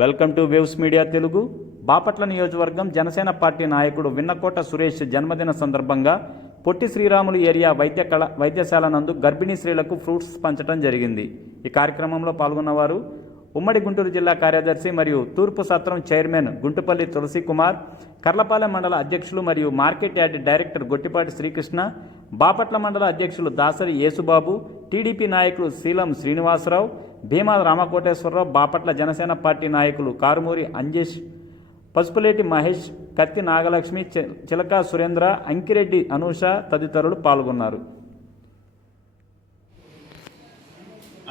Welcome to waves media Telugu Bapatla నియోజకవర్గం Janasena party నాయకుడు విన్నకోట సురేష్ జన్మదిన సందర్భంగా పొట్టి శ్రీరాములు ఏరియా వైద్య కళ వైద్యశాల నందు గర్భిణీ స్త్రీలకు ఫ్రూట్స్ పంచడం జరిగింది. ఈ కార్యక్రమంలో పాల్గొన్నవారు ఉమ్మడి గుంటూరు జిల్లా కార్యదర్శి మరియు తూర్పు సత్రం చైర్మన్ గుంటుపల్లి తులసి కుమార్ కర్లపాలెం మండల అధ్యక్షులు మరియు market yard director Gottipati Srikrishna Bapatla మండల అధ్యక్షులు దాసరి యేసుబాబు టీడీపీ నాయకులు శీలం శ్రీనివాసరావు భీమా రామకోటేశ్వరరావు బాపట్ల జనసేన పార్టీ నాయకులు కారుమూరి అంజేష్ పసుపులేటి మహేష్ కత్తి నాగలక్ష్మి చిలక సురేంద్ర అంకిరెడ్డి అనూష తదితరులు పాల్గొన్నారు.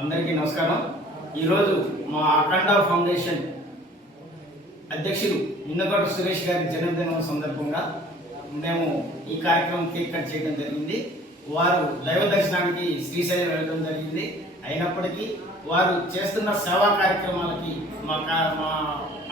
అందరికీ నమస్కారం. ఈరోజు మా అఖండ ఫౌండేషన్ అధ్యక్షులు మిన్నకోట సురేష్ గారి జన్మదినం సందర్భంగా మేము ఈ కార్యక్రమం కేక్ కట్ చేయడం జరిగింది. వారు దైవ దర్శనానికి శ్రీశైలం వెళ్ళడం జరిగింది. అయినప్పటికీ వారు చేస్తున్న సేవా కార్యక్రమాలకి మా కా- మా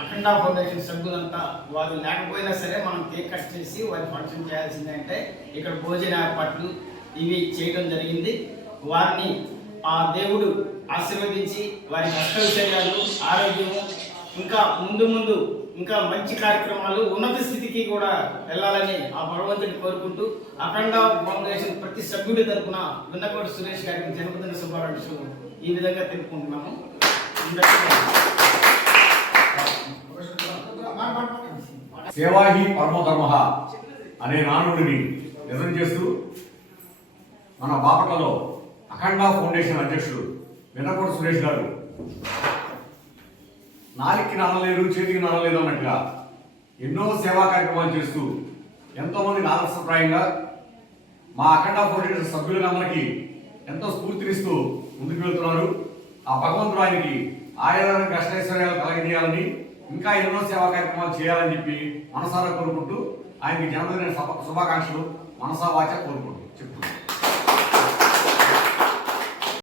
అఖండ ఫౌండేషన్ సభ్యులంతా వారు లేకపోయినా సరే మనం కేక్ కట్ చేసి వారి ఫంక్షన్ చేయాల్సిందే అంటే ఇక్కడ భోజన ఏర్పాట్లు ఇవి చేయడం జరిగింది. వారిని ఆ దేవుడు ఆశీర్వదించి వారి కష్ట విషయాలు ఆరోగ్యము ఇంకా ముందు ముందు ఇంకా మంచి కార్యక్రమాలు ఉన్నత స్థితికి కూడా వెళ్ళాలని ఆ భగవంతుని కోరుకుంటూ అఖండ ఫౌండేషన్ ప్రతి సభ్యుడి తరఫున విన్నకోటి సురేష్ గారికి జన్మదిన శుభాకాంక్షలు ఈ విధంగా తెలుపుకుంటున్నాము. సేవా హి పరమధర్మ అనే నానుడిని నిజం చేస్తూ మన బాపట్లలో అఖండ ఫౌండేషన్ అధ్యక్షుడు వెన్నకోట సురేష్ గారు నాలికి నడలేదు చేతికి నడలేదు అన్నట్టుగా ఎన్నో సేవా కార్యక్రమాలు చేస్తూ ఎంతోమందికి ఆదర్శప్రాయంగా మా అఖండ ఫౌండేషన్ మనకి ఎంతో స్ఫూర్తినిస్తూ ముందుకు వెళ్తున్నారు. ఆ భగవంతుడు ఆయనకి ఆయుధాలను కష్టైశ్వర్యాలు కలగజేయాలని ఇంకా ఎన్నో సేవా కార్యక్రమాలు చేయాలని చెప్పి మనసారా కోరుకుంటూ ఆయనకి జన్మదిన శుభ- శుభాకాంక్షలు మనసా వాచ కోరుకుంటూ చెప్తున్నాను.